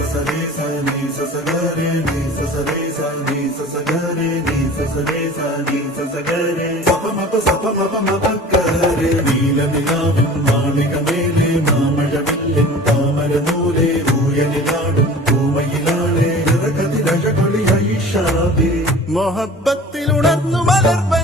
സസരേ സനി സസഗരേ നീ സസരേ സനി സസഗരേ നീ സസരേ സനി സസഗരേ സപമപകരേ നീലനിലാവിൻ മാളികമേലെ മാമഴവില്ലിൻ താമരനൂലേ ഊയലിലാടും പൂമയിലാളെ നിറകതിരകളിയായി ഷാദി മൊഹബത്തിൽ ഉണർന്നു മലർവ